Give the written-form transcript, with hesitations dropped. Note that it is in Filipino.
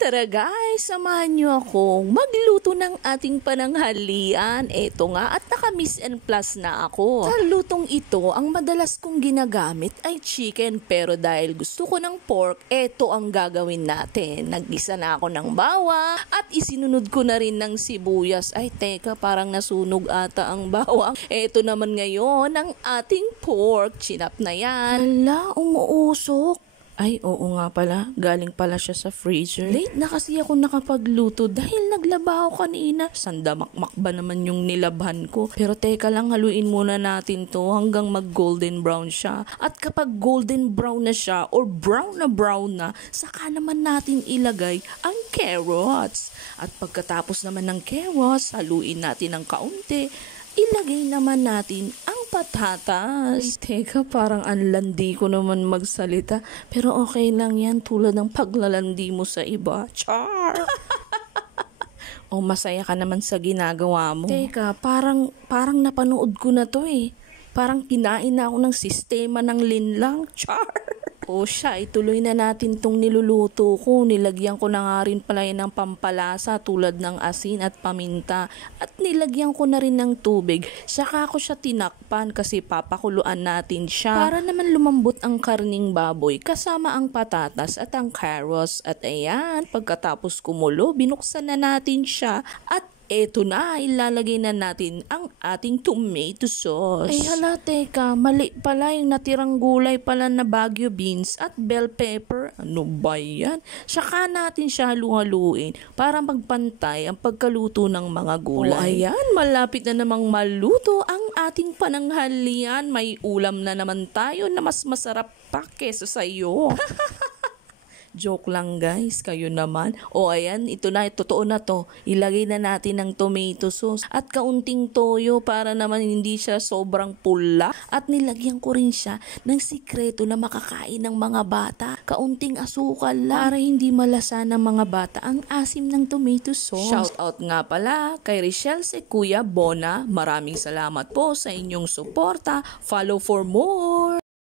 Tara guys, samahan niyo akong magluto ng ating pananghalian. Eto nga at naka-miss and plus na ako. Sa lutong ito, ang madalas kong ginagamit ay chicken pero dahil gusto ko ng pork, eto ang gagawin natin. Nag-isa na ako ng bawang at isinunod ko na rin ng sibuyas. Ay teka, parang nasunog ata ang bawang. Eto naman ngayon ang ating pork. Chinap na yan. Hala, umuusok. Ay, oo nga pala. Galing pala siya sa freezer. Late na kasi ako nakapagluto dahil naglaba ako kanina. Sandamakmak ba naman yung nilabhan ko? Pero teka lang, haluin muna natin to hanggang mag golden brown siya. At kapag golden brown na siya or brown na, saka naman natin ilagay ang carrots. At pagkatapos naman ng carrots, haluin natin ng kaunti. Ilagay naman natin ang patatas. Ay, teka, parang anlandi ko naman magsalita. Pero okay lang yan, tulad ng paglalandi mo sa iba. Char! O masaya ka naman sa ginagawa mo. Teka, parang napanood ko na to eh. Parang kinain na ako ng sistema ng linlang. Char! O siya, ituloy na natin tong niluluto ko. Nilagyan ko na nga rin pala yan ng pampalasa tulad ng asin at paminta. At nilagyan ko na rin ng tubig. Saka ko siya tinakpan kasi papakuluan natin siya. Para naman lumambot ang karning baboy kasama ang patatas at ang carrots. At ayan, pagkatapos kumulo, binuksan na natin siya at eto na, ilalagay na natin ang ating tomato sauce. Ay hala, teka, mali pala yung natirang gulay pala na Baguio beans at bell pepper. Ano ba yan? Saka natin siya halu-haluin para magpantay ang pagkaluto ng mga gulay. O ayan, malapit na namang maluto ang ating pananghalian. May ulam na naman tayo na mas masarap pa kesa sa'yo. Joke lang guys, kayo naman. O ayan, ito na, totoo na to. Ilagay na natin ng tomato sauce at kaunting toyo para naman hindi siya sobrang pula. At nilagyan ko rin siya ng sikreto na makakain ng mga bata. Kaunting asukal lang para hindi malasa ng mga bata ang asim ng tomato sauce. Shout out nga pala kay Richelle Kuya Bona. Maraming salamat po sa inyong suporta. Follow for more!